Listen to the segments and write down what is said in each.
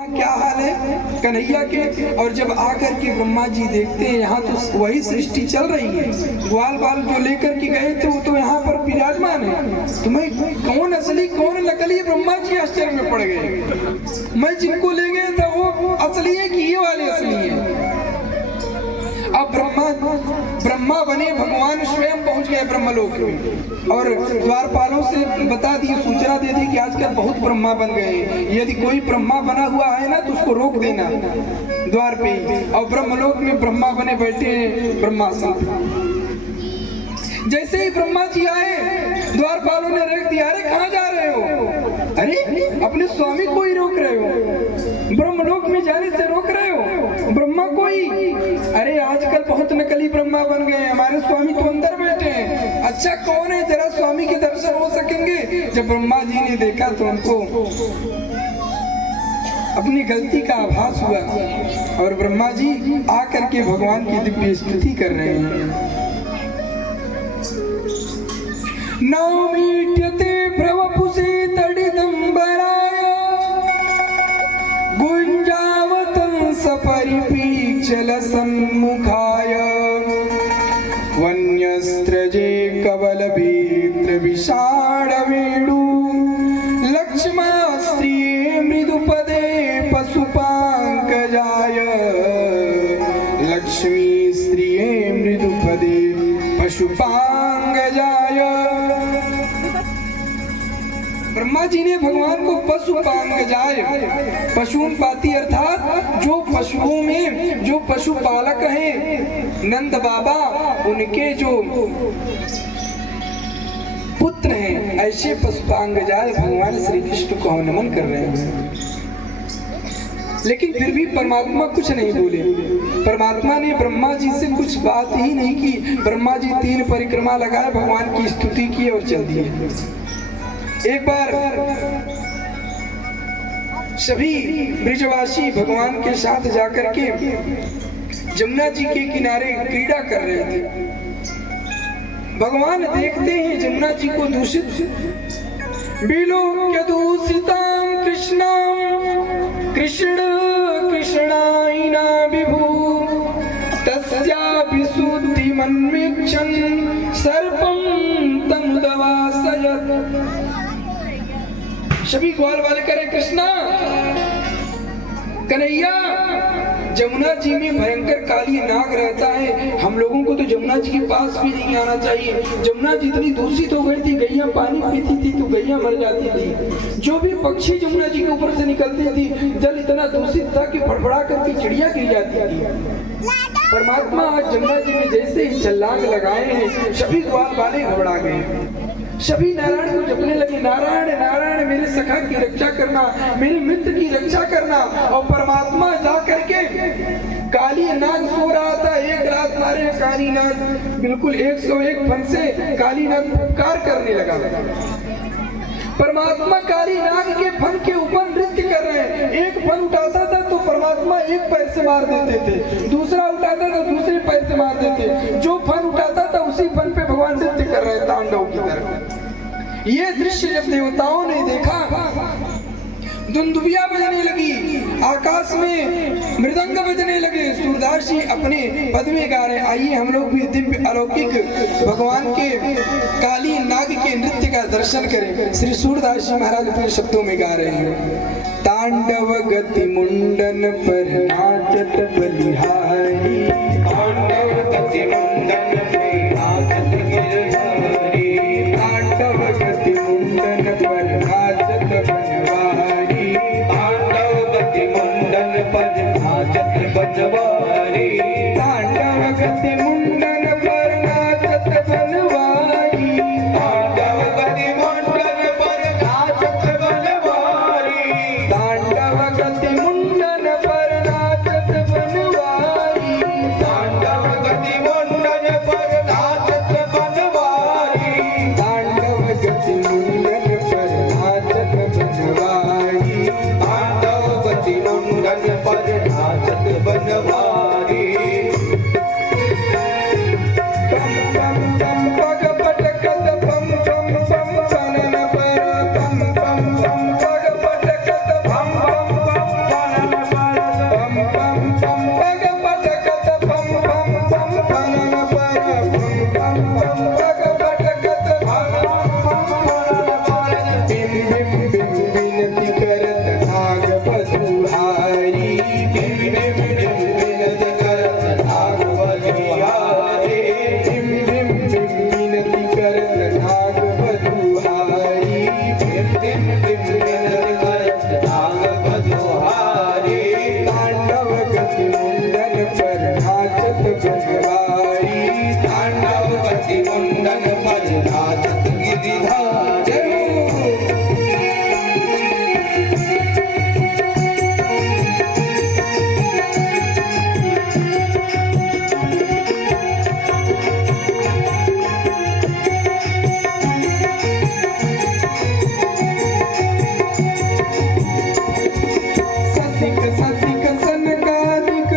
क्या हाल है कन्हैया के। और जब आकर के ब्रह्मा जी देखते हैं यहाँ तो वही सृष्टि चल रही है, ग्वाल बाल जो लेकर के गए थे वो तो यहाँ पर विराजमान है। तुम्हें कौन असली कौन नकली, ब्रह्मा जी आश्चर्य में पड़ गए। मैं जिनको ले गया था वो असली है कि ये वाले असली है। अब ब्रह्मा बने, भगवान स्वयं पहुंच गए ब्रह्मलोक में और द्वारपालों से बता दी, सूचना दे दी कि आजकल बहुत ब्रह्मा बन गए हैं, यदि कोई ब्रह्मा बना हुआ है ना तो उसको रोक देना द्वार पे। और ब्रह्मलोक में ब्रह्मा बने बैठे हैं ब्रह्मासन। जैसे ही ब्रह्मा जी आए द्वारपालों ने रोक दिया, अरे कहाँ जा रहे हो? अरे अपने स्वामी को ही रोक रहे हो, ब्रह्मलोक में जाने से रोक रहे हो ब्रह्मा को ही। अरे आजकल बहुत नकली ब्रह्मा बन गए, हमारे स्वामी तो अंदर बैठे हैं। अच्छा कौन है, जरा स्वामी के दर्शन हो सकेंगे? जब ब्रह्मा जी ने देखा तो उनको अपनी गलती का आभास हुआ और ब्रह्मा जी आकर के भगवान की दिव्य स्तुति कर रहे हैं। नौमीट्यते प्रवपुषे तडिदंबराय गुंजावतं सपरिपीक्षल सन्मुखाय वन्यस्त्रजे कवलभेत्र विषाणवेणु लक्ष्मास्त्रिये मृदुपदे पशुपाङ्कजाय लक्ष्मी स्त्रिये मृदुपदे पशुपाङ्गजाय। ब्रह्मा जी ने भगवान को पशुपांगजाय, पशुन पाती अर्थात जो पशुओं में जो पशुपालक हैं नंद बाबा, उनके जो पुत्र हैं, ऐसे पशुपांगजाय भगवान श्री कृष्ण को नमन कर रहे हैं। लेकिन फिर भी परमात्मा कुछ नहीं बोले। परमात्मा ने ब्रह्मा जी से कुछ बात ही नहीं की। ब्रह्मा जी 3 परिक्रमा लगाए, भगवान की स्तुति की और चल दिए। एक बार सभी ब्रिजवासी भगवान के साथ जाकर के जमुना जी के किनारे क्रीड़ा कर रहे थे। भगवान देखते हैं जमुना जी को दूषित, बिलोक्य दूषितां कृष्णां कृष्ण कृष्णाइना विभु तस्यापि शुद्धिमन्वीक्षन् सर्पं तमुदवासयत्। सभी ग्वाल वाले करे कृष्णा कन्हैया, जमुना जी में भयंकर काली नाग रहता है, हम लोगों को तो जमुना जी के पास भी नहीं आना चाहिए। जमुना जी इतनी दूषित हो गई थी, गैया पानी पीती थी तो गैया मर जाती थी। जो भी पक्षी जमुना जी के ऊपर से निकलते थी, जल इतना दूषित था कि फड़फड़ा करके चिड़िया गिर जाती थी। परमात्मा आज जमुना जी में जैसे ही छलांग लगाए हैं, सभी ग्वाल वाले घबरा गए। सभी नारायण को जपने लगे, नारायण नारायण मेरे सखा की रक्षा करना, मेरे मित्र की रक्षा करना। और परमात्मा जा करके काली नाग सो रहा था, एक रात मारे काली नाग बिल्कुल 101 फन से काली नाग उपकार करने लगा। परमात्मा काली नाग के फन के ऊपर नृत्य कर रहे हैं। एक फन उठाता था तो परमात्मा एक पैर से मार देते थे, दूसरा उठाता था दूसरे पैर से मार देते। जो फन उठाता था उसी फन पे भगवान नृत्य कर रहे तांडव की तरह। ये दृश्य जब देवताओं ने देखा, दुंदुभिया बजने लगी, आकाश में मृदंग बजने लगे, सूरदास जी अपने पद में गा रहे। आइए हम लोग भी दिव्य अलौकिक भगवान के काली नाग के नृत्य का दर्शन करें। श्री सूरदास जी महाराज अपने शब्दों में गा रहे हैं। तांडव गति मुंडन पर नाचत बलिहारी, तांडव गति मुंडन पर नाचत गिरधारी, तांडव गति मुंडन पर नाचत बनवारी, तांडव गति मुंडन पर नाचत बनवारी, तांडव गति मुंडन पर नाचत बनवारी, तांडव गति मुंडन पर नाचत बनवारी, तांडव गति मुंडन पर नाचत बनवारी, तांडव गति मुंडन पर नाचत बनवारी, तांडव गति मुंडन पर नाचत बनवारी, तांडव गति मुंडन पर नाचत बनवारी। पम पम पम पग पटकत पम पम पम पनन पर, पम पम पम पग पटकत पम पम पम बनवारी तांडव गति मुंडन पर नाचत बनवारी तांडव गति मुंडन पर नाचत गिरिधारी जय हो। ससिक ससिक सनकादिक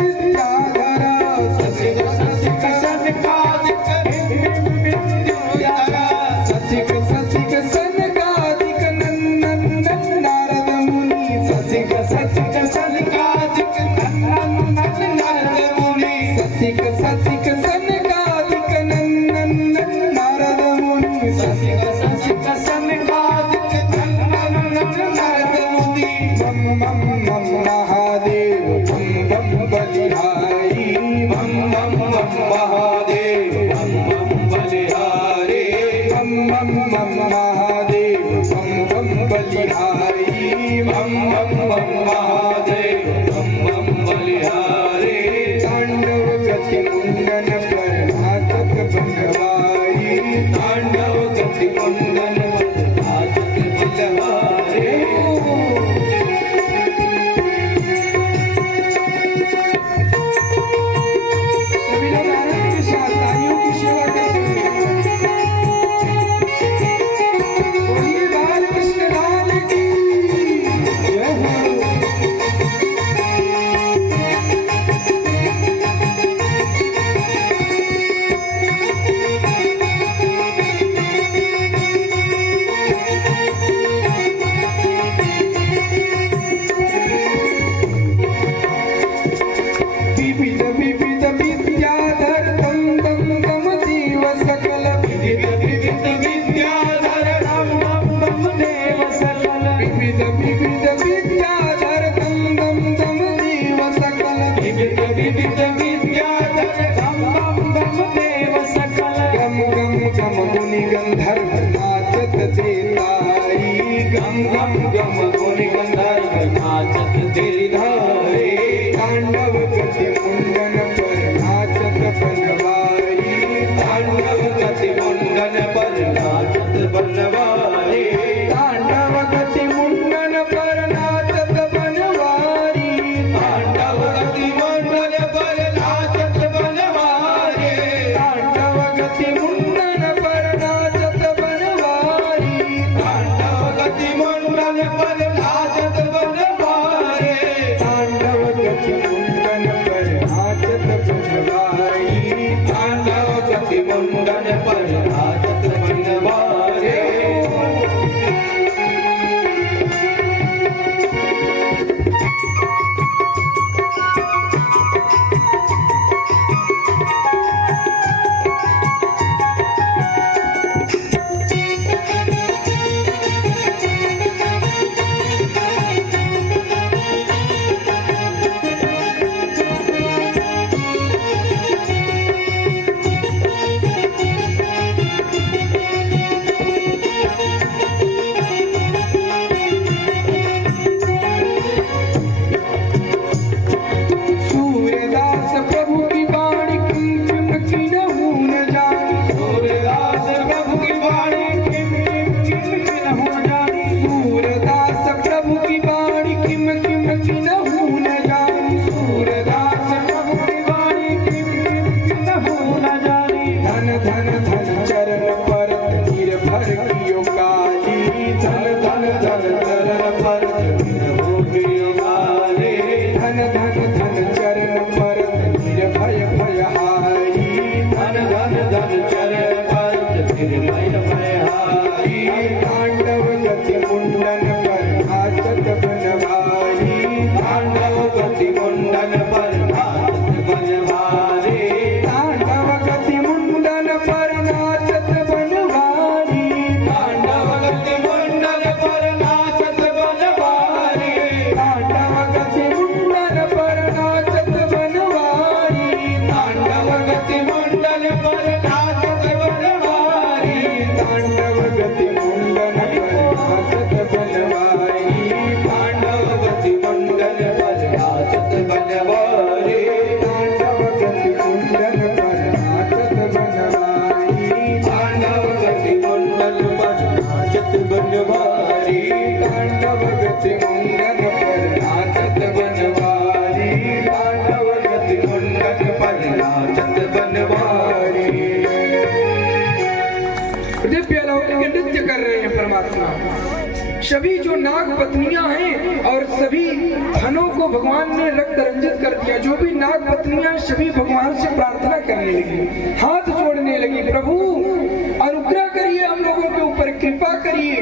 विद्याधरा ससिक ससिक सनकादिक विद्याधरा ससिक ससिक सनकादिक नंदन नारद मुनि ससिक ससिक सनकादिक नंदन नारद मुनि ससिक ससिक सनकादिक नंदन नारद मुनि ससिक ससिक सनकादिक नंदन नारद मुनि बम बम बम महादेव बम बम बलिहारी बम बम बम महादेव बम बम बलिहारी बम बम बम महादेव बम बम बलिहारी बम बम बम महादेव बम बम बलिहारी तांडव गति मुंडन पर नाचत बनवारी तांडव गति मुंडन पर नाचत बलिहारी सभी लोग आनंद के साथ तालियों की सेवा करते हुए बोलिए बालकृष्ण लाल की जय हो। विविध विविध विद्याधर तम तम तम देव सकल विविध विविध विद्याधर राम राम राम देव सकल विविध विविध विद्याधर तम तम तम देव सकल विविध विविध विद्याधर राम राम राम देव सकल गम गम गम मुनि गंधर्व नाचत देतारी गम गम गम गुनि गंधर्व नाचत गिरिधारी तांडव गति मुंडन पर नाचत बनवारी तांडव गति मुंडन पर नाचत बनवारी तांडव गति मुंडन पर नाचत बनवारी तांडव गति मुंडन पर नाचत बनवारी तांडव गति मुंडन पर नाचत बनवारी तांडव गति मुंडन पर नाचत बनवारी बनवारे तांडव गति कुंडल पर नाचत बनवारी तांडव गति कुंडल पर नाचत बनवारी तांडव गति कुंडल पर नाचत बनवारी तांडव गति कुंडल पर नाचत बनवारी। दिव्य अलौकिक नृत्य कर रहे हैं परमात्मा। सभी जो नाग पत्नियां हैं और सभी धनों को भगवान ने रक्त रंजित कर दिया। जो भी नाग पत्नियां सभी भगवान से प्रार्थना करने लगी, हाथ जोड़ने लगी, प्रभु अनुग्रह करिए, हम लोगों के ऊपर कृपा करिए।